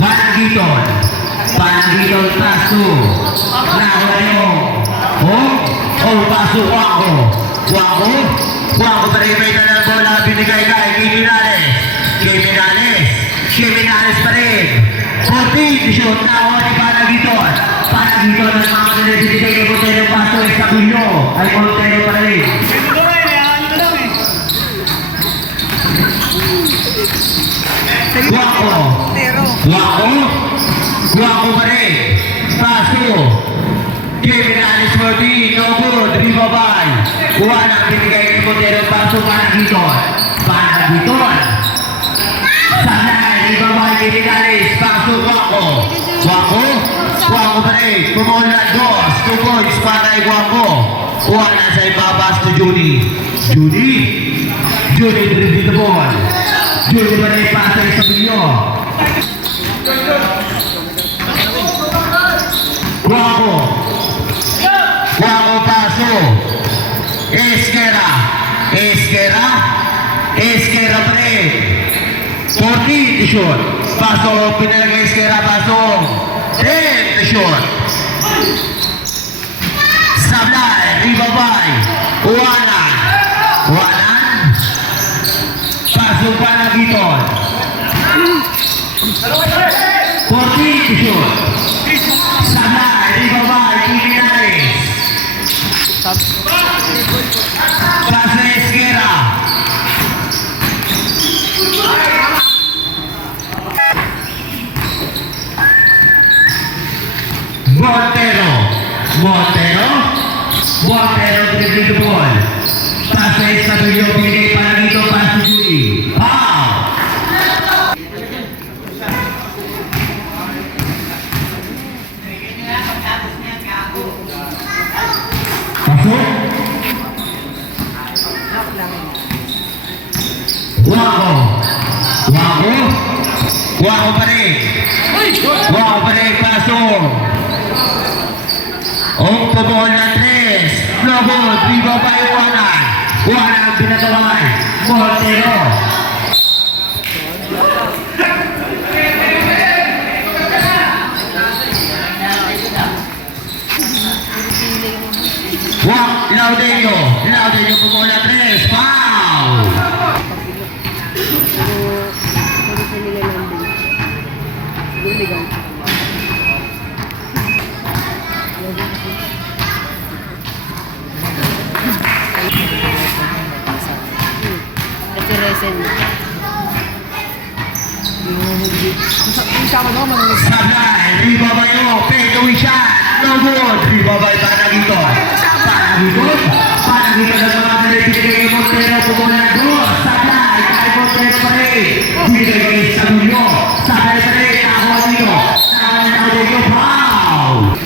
Panagiton. Panagiton paso. Nawayo. Paso Wako. Wako pa ng bola. Binigay kay Jimenez pa rin. 14, shoot. Nawa ni Panagiton. Panagiton ang mga kanila binigay kay Montero paso. Estabilyo. Ay Montero pa rin. Wako pa rin. Paso. Jimenez Martin. No good. Ribabay. Kuha na binigay kay Montero paso. Panagiton. Sanay. Ribabay. Jimenez. Paso. Wako pa rin. Pumulat 2 points para kay Wako. Kuha na sa ibabas to Judy. Judy dribble the ball. Judy pa rin pasa sa Bilyo. Wako paso. Esquera pa rin. 14 shot. Paso pinalagay Esquera paso. 10 shot. Sablay, Ribabay. Uwanan. Paso Panagiton. 14 shot. Sablay, Ribabay, Jimenez. Paso Esquera. Montero dribbling the ball. Paso Estabilyo, binigay Panagiton, paso Judy. Foul! Pasok. Wako pa rin. Pasok. Pabol na 3. No good. Ribabay Uwanan ang pinatawag. Montero. Laudelio pabol na 3. Foul! Sablay, Ribabay Pedro shot. No good. Ribabay Panagiton ang mga pinibigay kay Montero. Pumulan 2. Sablay, kay Montero pa rin. Binigay kay Estabilyo. Sablay pa rin. Laudelio. Foul!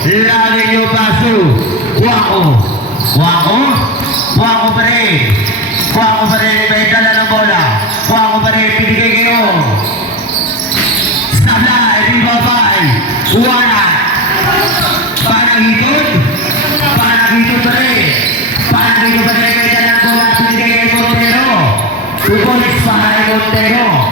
Laudelio paso. Wako pa rin. May dala ng bola. Wako pa rin. Pinigay kayo. Sablay, Ribabay. Uwanan. Panagiton pa rin. May dala ng bola. Pinigay kay Montero. 2 points para kay Montero.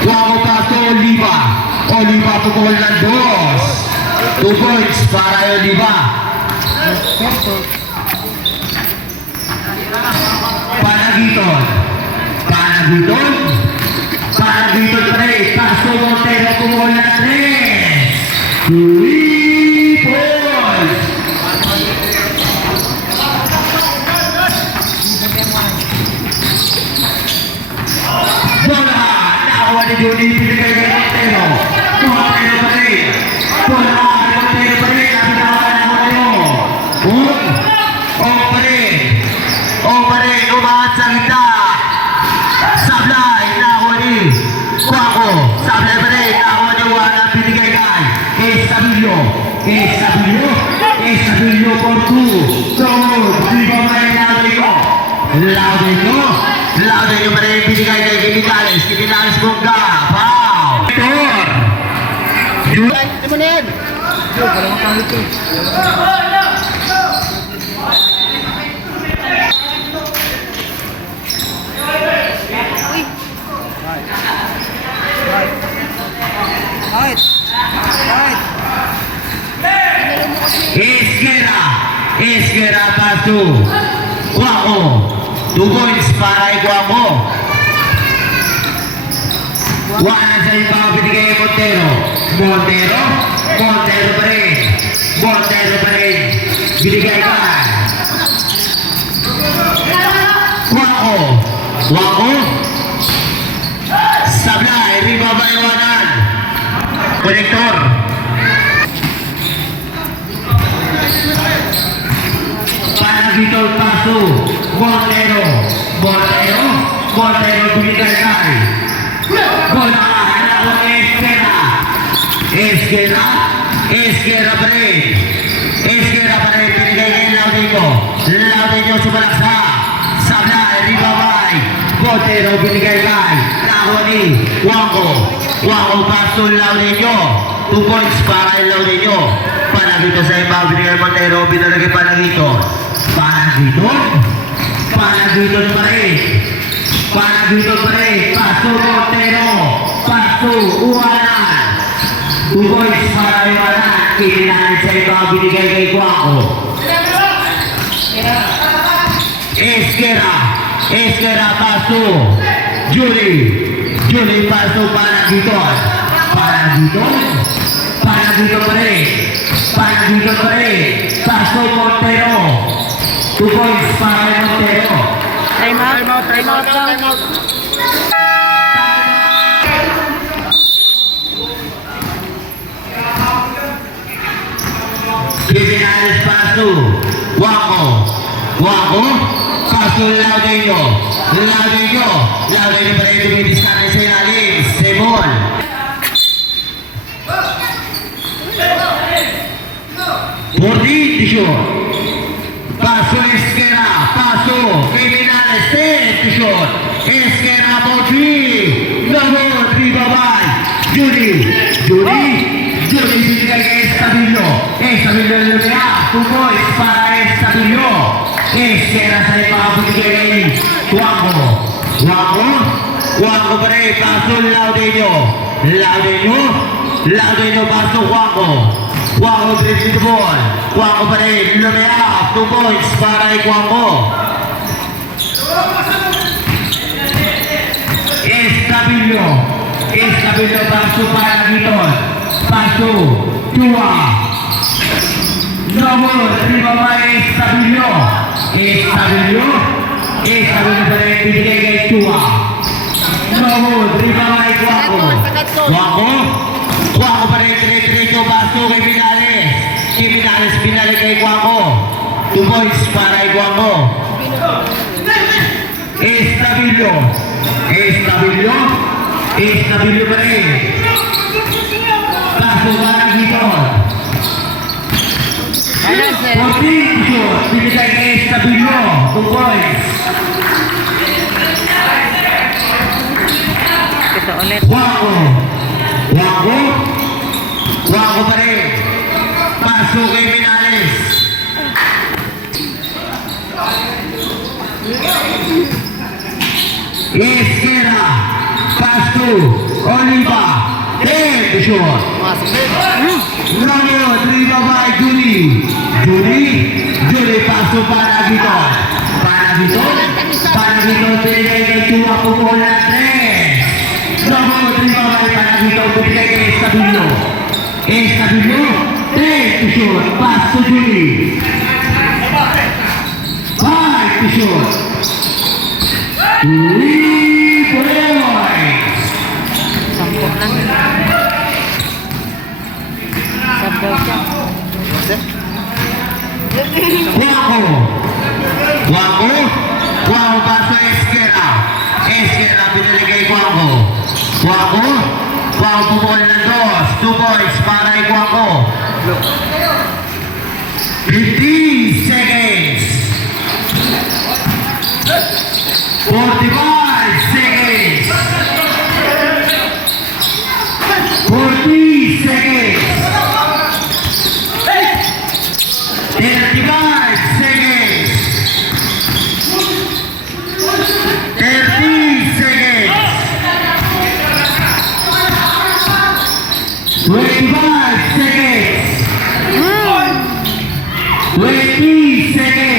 Wako paso Oliva pukul ng 2 points para kay Oliva. Panagiton pa rin. Paso Montero pukul ng 3 points. Bola nakuha ni Judy, pinigay kay Montero. Montero pa rin. Umahat sa gitna. Sablay, nakuha ni Wako. Sablay pa rin. Nakuha ni Uwanan, pinigay kay Estabillo por tú. Viva Maynarino. Laudinho para yung binigay kay Kimitales Bongga. Foul. Hindi mo na yan. Esquera paso. Guapo. 2 points para Guapo. Wala sa ibaw binigay kay Montero pa rin. Binigay ka. Guapo. Sablay, riba ba iwanan? Konektor. Panagito paso. Montero binigay kay. Bola anak ko Esquera pa rin binigay kay Laudinho sumalaksa. Sablay, ribabay. Montero binigay kay Nahoni. Wako paso Laudinho. 2 points para kay Laudinho. Panagito sa iba binigay Montero. Binalagay Panagito pa rin. Paso Montero. Paso Uwanan. 2 points para Uwanan. Kinilahan sa iba binigay kay Guaco. Esquera paso. Julie paso Panagito pa rin. Paso Montero. 2 points para Montero. Time out. Criminales paso. Guapo. Paso Laudinho pa rin tumidiskarte sa ilalim. Semon. Bordillo. Paso Esquera. Criminales. Esquera Bordillo. Ribabay. Julie binigay kay Estabillo LBA. 2 points para Estabillo. Esquera sa iba binigay kay Guaco pa rin. Paso Laudinho paso Guaco dribbling the ball. Guaco pa rin. LBA. 2 points para kay Guaco. Estabillo paso para Giton. Paso Chua. Ribaba Estabillo pa rin binigay kay Chua. Ribaba kay Guaco pa rin. Diretso paso kay Pinales binalik kay Guaco. 2 points para kay Guaco. Estabillo pa rin. Paso para Giton. Bordillo binigay kay Estabillo. 2 points. Ito ulit. Guaco pa rin. Paso kay Pinales. Esquera. Paso. Oliva. The shot. Ribabay Julie paso para Giton. Binigay kay Chua. Pumula na 3. Ribabay para Giton. Binigay kay Estabillo. The shot. Paso Julie. 5 shot. 3 points. 10 lang. Sab daw siya. Guaco paso Esquera binili kay Guaco pumuli ng 2 points para kay Guaco. 15 seconds. 45 seconds. 40 seconds. 35 seconds. 30 seconds. 25 seconds. 20 seconds.